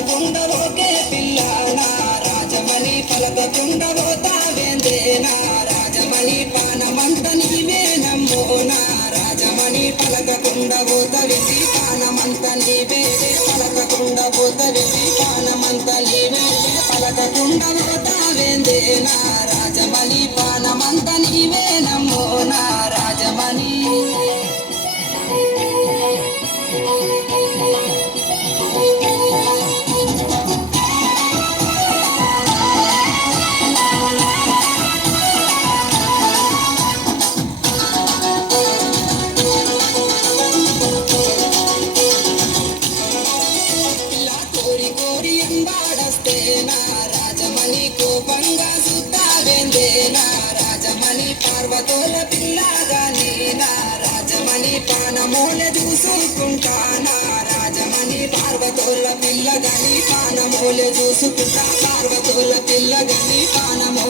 పలకకుండా okay పిల్ల నా రాజమణి పలకకుండా పోతావేందే నా రాజమణి పానమంత నీవే నమ్మో నా రాజమణి పలకకుండా పోతవిసి పానమంత నీవే పలకకుండా పోతవిసి పానమంత నీవే పలకకుండా పోతావేందే నా రాజమణి పానమంత నీవే నమ్మో నా రాజమణి కోరి ఎంబాడస్తే నా రాజమణి కోపంగా సుత్తావేందే నా రాజమణి పార్వతోల పిల్లగానే నా రాజమణి పానమూల చూసుకుంటా నా రాజమణి పార్వతోల పిల్లగాని పానమూల చూసుకుంటా పార్వతోల పిల్లగాని పానమూల